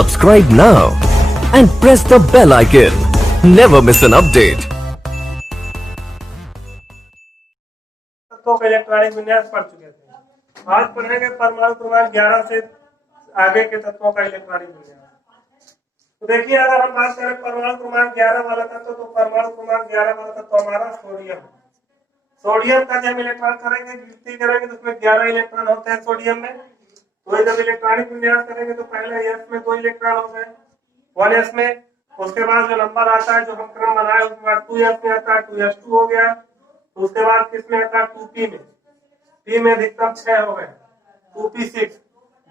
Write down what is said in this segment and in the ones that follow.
Subscribe now and press the bell icon. Never miss an update. तत्वों का electronic विन्यास पढ़ चुके थे। आज पढ़ेंगे परमाणु क्रमांक 11 से आगे के तत्वों का इलेक्ट्रॉनिक विन्यास। तो देखिए, अगर हम बात करें परमाणु क्रमांक 11 वाला तत्व, तो परमाणु क्रमांक 11 वाला तत्व हमारा सोडियम। सोडियम का जब इलेक्ट्रॉन करेंगे, गिनती करेंगे तो उसमें 11 इलेक्ट्रॉन होते हैं सोडियम में। तो जब इलेक्ट्रॉनिक विन्यास करेंगे तो पहले एस में 2 इलेक्ट्रॉन हो गए, 1s में। उसके बाद जो नंबर आता है, जो हम क्रम बनाए, उसके बाद 2s में आता है, 2s2 हो गया। तो उसके बाद किस में आता है, 2p में। p में अधिकतम 6 हो गए, 2p6।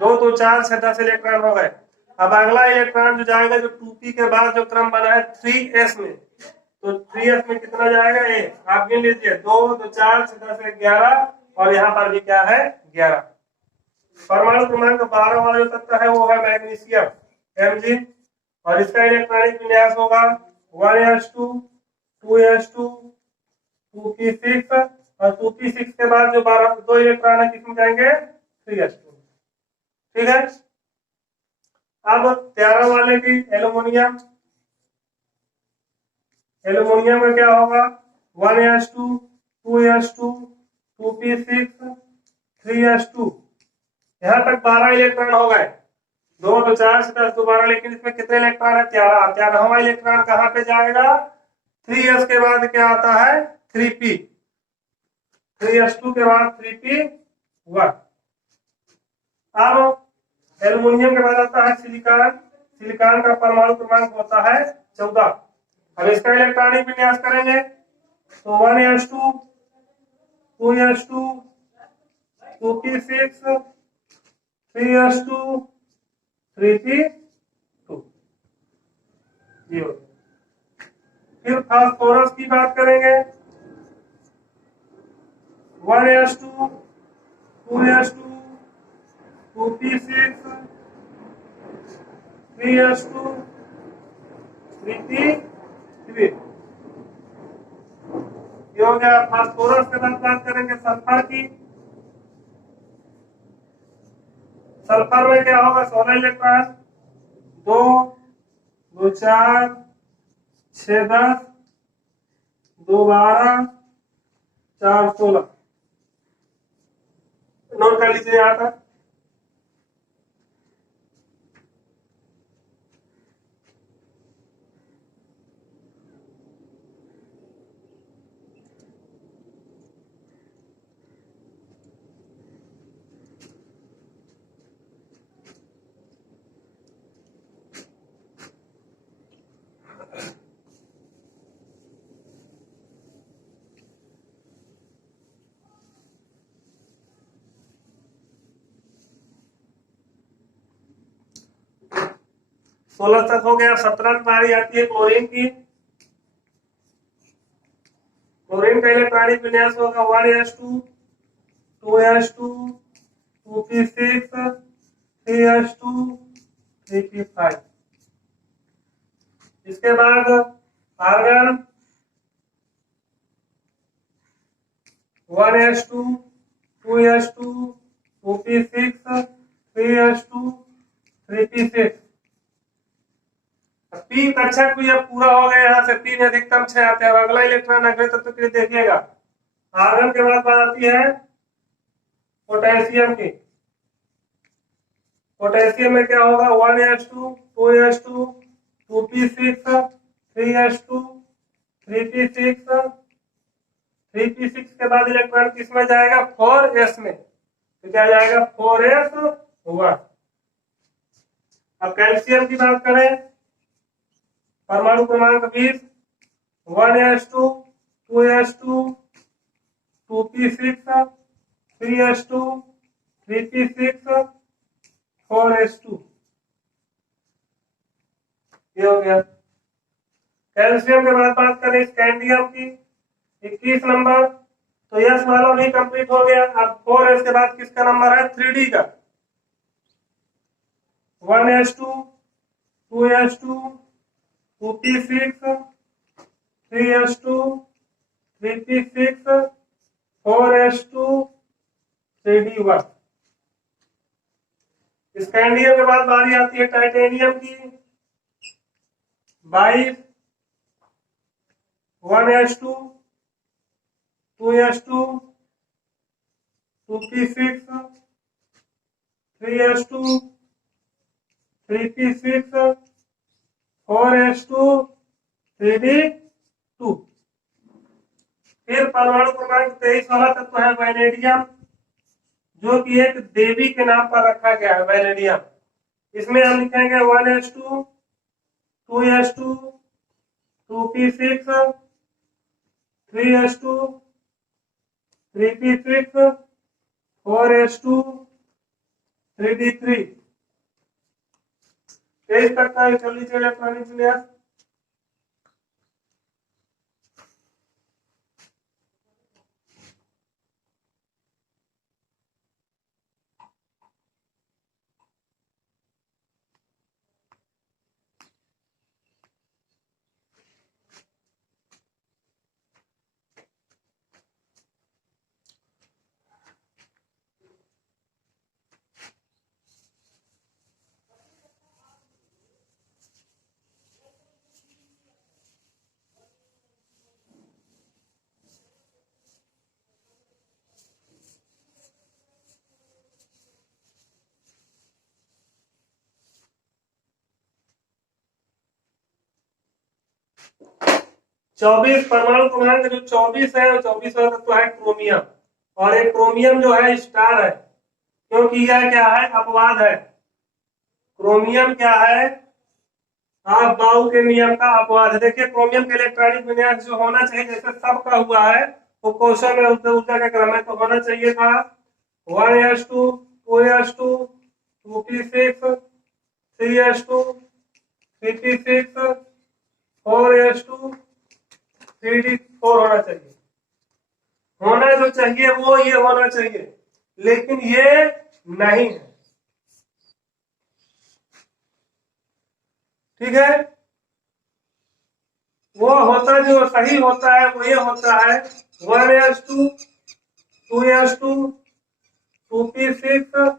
2 तो 4 से 10 इलेक्ट्रॉन हो गए। अब अगला इलेक्ट्रॉन जो जाएगा, जो 2p के बाद जो क्रम बना है 3s में, तो 3s में कितना जाएगा, आप गिन लीजिए। 2 तो 4 से 10 है 11, और यहाँ पर भी क्या है, 11। परमाणु क्रमांक 12 वाला जो तत्व है वो है मैग्नीशियम, Mg। और इसका इलेक्ट्रॉनिक विन्यास होगा 1s2, 2s2, 2p6, और 2p6 के बाद जो 2 इलेक्ट्रॉन है किसमें जाएंगे, 3s2। ठीक है। अब 13 वाले की एल्युमिनियम। एल्युमिनियम में क्या होगा, 1s2, 2s2, 2p6, 3s2। यहाँ तक 12 इलेक्ट्रॉन हो गए। 2 तो 4 से 10 दोबारा, लेकिन इसमें कितने इलेक्ट्रॉन है, 13। 13वां इलेक्ट्रॉन कहाँ पे जाएगा, 3s के बाद क्या आता है, 3p। 3s2 के बाद 3p1। अब एल्युमिनियम के बाद आता है सिलिकॉन। सिलिकॉन का परमाणु क्रमांक होता है 14। अब इसका इलेक्ट्रॉनिक विन्यास करेंगे तो 1s2, 2s2, 2p6, 3s2, 3p2। ये हो गया। फिर फास्फोरस की बात करेंगे, 1s2, 2s2, 2p6, 3s2, 3p3। ये हो गया फास्फोरस। के बाद बात करेंगे सल्फर की। सल्फर में क्या होगा, 16 इलेक्ट्रॉन। 2 2 4 6 10, 2 12, 4 16। नोट कर लीजिए यहाँ तक। सोलह तक हो गया। 17 पारी आती है क्लोरीन की। क्लोरीन का इलेक्ट्रॉनिक विन्यास होगा 1s2, 2s2, 2p6, 3s2, 3p5। इसके बाद argon 1s2, 2s2, 2p6, 3s2, 3p6। P कक्षक भी अब पूरा हो गया। यहाँ से पी में अधिकतम 6 आते हैं। अगला इलेक्ट्रॉन अगले तत्व के लिए देखिएगा। आर्गन के बाद बात आती है पोटेशियम की। पोटेशियम में क्या होगा, 1s2, 2s2, 2p6, 3s2, 3p6। 3p6 के बाद इलेक्ट्रॉन किसमें जाएगा, 4s में। तो क्या जाएगा, 4s1। अब कैल्शियम की बात करें, परमाणु क्रमांक 20, 1s2, 2s2, 2p6, 3s2, 3p6, 4s2। ये हो गया। कैल्शियम के बाद बात करें स्कैंडियम की, 21 नंबर। तो यस वाला भी कंप्लीट हो गया। अब 4s के बाद किसका नंबर है, 3d का। 1s2, 2s2, 2p6, 3s2, 3p6, 4s2, 3d1। Scandium के बाद बारी आती है टाइटेनियम की। 22 1s2 2s2 2p6 3s2 3p6 4s2 3d2। फिर परमाणु क्रमांक 23 वाला तत्व है वैनेडियम, जो कि एक देवी के नाम पर रखा गया है वैनेडियम। इसमें हम लिखेंगे 1s2 2s2 2p6 3s2 3p6 4s2 3d3। 23 तक का कर लीजिए इलेक्ट्रॉनिक विन्यास। चौबीस परमाणु क्रमांक जो 24 है, वो 24 वाला तत्व है क्रोमियम। और एक क्रोमियम जो है स्टार है, क्योंकि यह क्या है, अपवाद है। क्रोमियम क्या है, आप बाउ के नियम का अपवाद है। देखिए क्रोमियम के इलेक्ट्रॉनिक विन्यास जो होना चाहिए, जैसे सबका हुआ है, वो क्वेश्चन में ऊर्जा के क्रम में तो होना चाहिए था 1s2 2s2 2p6 3s2 3p6 4s2 3d4 होना चाहिए। होना जो चाहिए वो ये होना चाहिए, लेकिन ये नहीं है। ठीक है, वो होता जो सही होता है वो ये होता है 1s2 2s2 2p6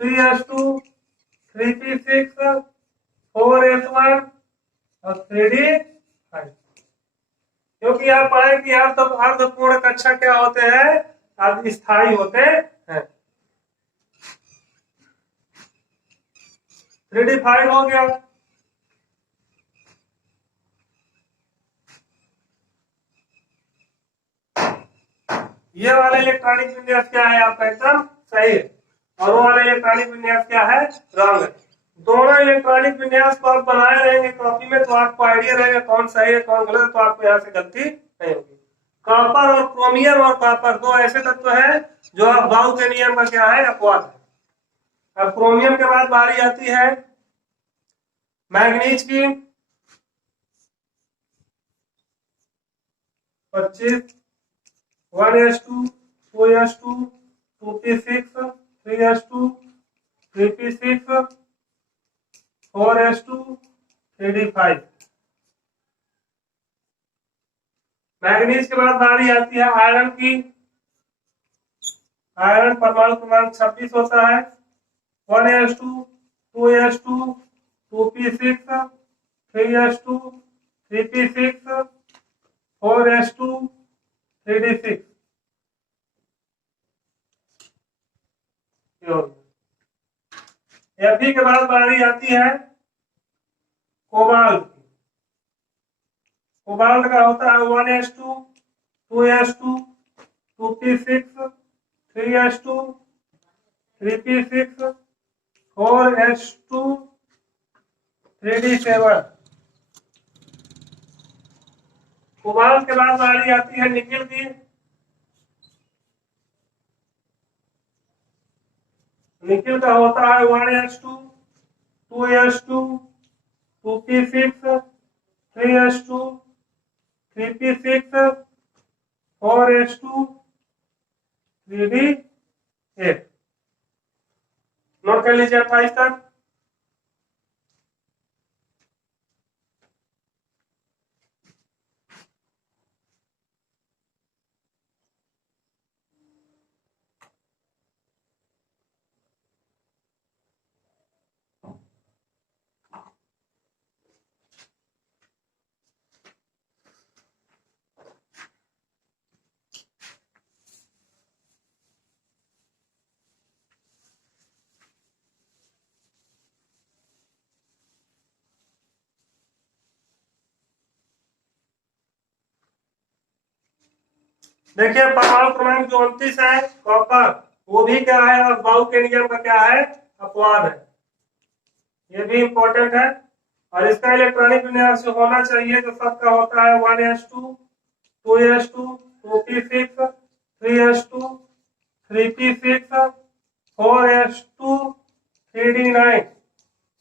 3s2 3p6 4s1 और 3d5। क्योंकि आप पढ़े कि अर्धपूर्ण कक्षा क्या होते हैं, अर्धस्थायी होते हैं। 3d5 हो गया। ये वाला इलेक्ट्रॉनिक विन्यास क्या है आपका, एकदम सही है। और वो वाला इलेक्ट्रॉनिक विन्यास क्या है, रॉन्ग है। दोनों इलेक्ट्रॉनिक विन्यास को आप बनाए रहेंगे कॉपी में, तो आपको आइडिया रहेगा कौन सही है कौन गलत है, तो आपको यहाँ से गलती नहीं होगी। कॉपर और क्रोमियम और कॉपर दो ऐसे तत्व है जो आप बाउ के नियम का क्या है, अपवाद है। अब क्रोमियम के बाद बारी आती है मैग्नीज की। 25 1s2 2s2 2p6 3s2 3p6 4s2 3d5। Manganese के बाद बारी आती है आयरन की। आयरन परमाणु क्रमांक 26 होता है 1s2 2s2 2p6 3s2 3p6 4s2 3d6। Fe के बाद बारी आती है कोबाल्ट की। कोबाल्ट का होता है 1s2 2s2 2p6 3s2 3p6 4s2 3d7। Cobalt के बाद बारी आती है निकेल की। निकेल का होता है 1s2 2s2 2p6 3s2 3p6 4s2 3d8। Note कर लीजिए 28 तक। देखिए परमाणु क्रमांक जो 29 है कॉपर, वो भी क्या है, अफबाउ के नियम का क्या है, अपवाद है। ये भी इंपॉर्टेंट है। और इसका इलेक्ट्रॉनिक विन्यास जो होना चाहिए जो सबका होता है 1s2, 2s2, 2p6, 3s2, 3p6, 4s2, 3d9,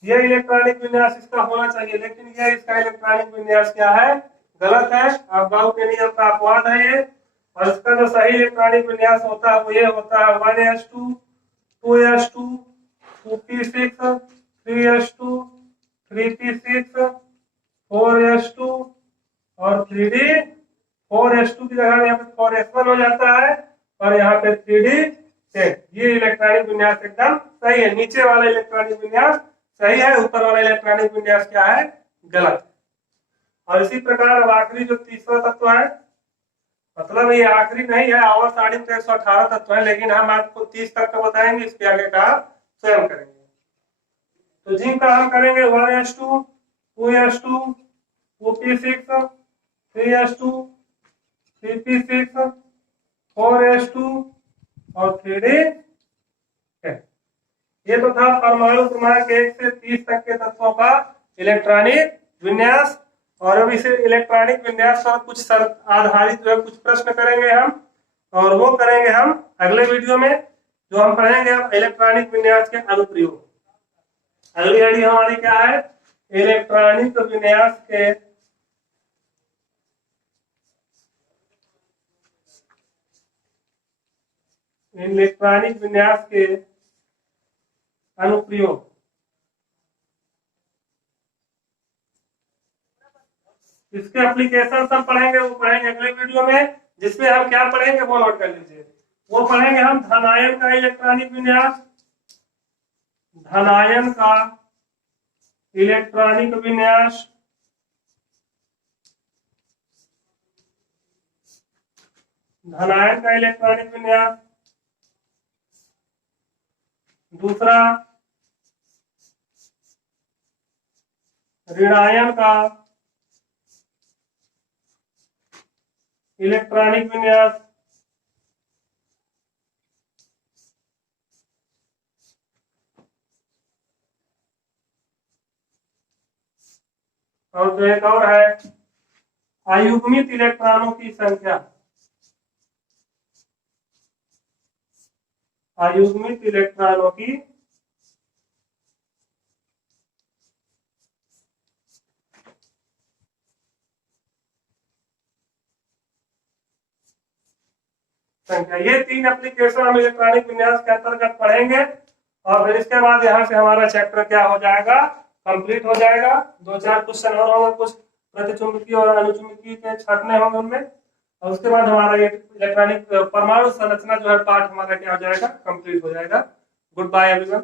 ये इलेक्ट्रॉनिक विन्यास इसका होना चाहिए। लेकिन ये इसका इलेक्ट्रॉनिक विन्यास क्या है, गलत है। अफबाउ के नियम का अपवाद है ये। और इसका जो सही इलेक्ट्रॉनिक विन्यास होता है वो ये होता है 1s2, 2s2, 2p6, 3s2, 3p6, 4s2 और 4s2 की जगह यहाँ पे 4s1 हो जाता है और यहाँ पे 3d10। ये इलेक्ट्रॉनिक विन्यास एकदम सही है। नीचे वाला इलेक्ट्रॉनिक विन्यास सही है, ऊपर वाला इलेक्ट्रॉनिक विन्यास क्या है, गलत। और इसी प्रकार अब आखिरी जो तीसरा तत्व है, मतलब ये आखिरी नहीं है, आवर सारणी में 118 तत्व है, लेकिन हम आपको 30 तक का बताएंगे, इसके आगे का स्वयं करेंगे। तो जिंक का हम करेंगे 1s2, 2s2, 2p6, 3s2, 3p6, 4s2 और 3d10। ये तो था परमाणु क्रमांक 1 से 30 तक के तत्वों का इलेक्ट्रॉनिक विन्यास। और अब इसे इलेक्ट्रॉनिक विन्यास पर कुछ शर्त आधारित जो है कुछ प्रश्न करेंगे हम, और वो करेंगे हम अगले वीडियो में, जो हम पढ़ेंगे अब इलेक्ट्रॉनिक विन्यास के अनुप्रयोग। अगली आईडी हमारी क्या है, इलेक्ट्रॉनिक विन्यास के अनुप्रयोग। इसके एप्लीकेशन हम पढ़ेंगे, वो पढ़ेंगे अगले वीडियो में, जिसमें हम क्या पढ़ेंगे वो नोट कर लीजिए। वो पढ़ेंगे हम धनायन का इलेक्ट्रॉनिक विन्यास, धनायन का इलेक्ट्रॉनिक विन्यास, धनायन का इलेक्ट्रॉनिक विन्यास। दूसरा ऋणायन का इलेक्ट्रॉनिक विन्यास। और जो एक और है अयुग्मित इलेक्ट्रॉनों की संख्या, अयुग्मित इलेक्ट्रॉनों की संख्या। ये 3 एप्लीकेशन हम इलेक्ट्रॉनिक विन्यास के अंतर्गत पढ़ेंगे। और फिर इसके बाद यहाँ से हमारा चैप्टर क्या हो जाएगा, कंप्लीट हो जाएगा। 2-4 क्वेश्चन और होंगे, कुछ प्रतिचुंबकीय और अनुचुंबकीय के छाटने होंगे उनमें। और उसके बाद हमारा ये इलेक्ट्रॉनिक परमाणु संरचना जो है पाठ हमारा क्या हो जाएगा, कंप्लीट हो जाएगा। Good bye everyone.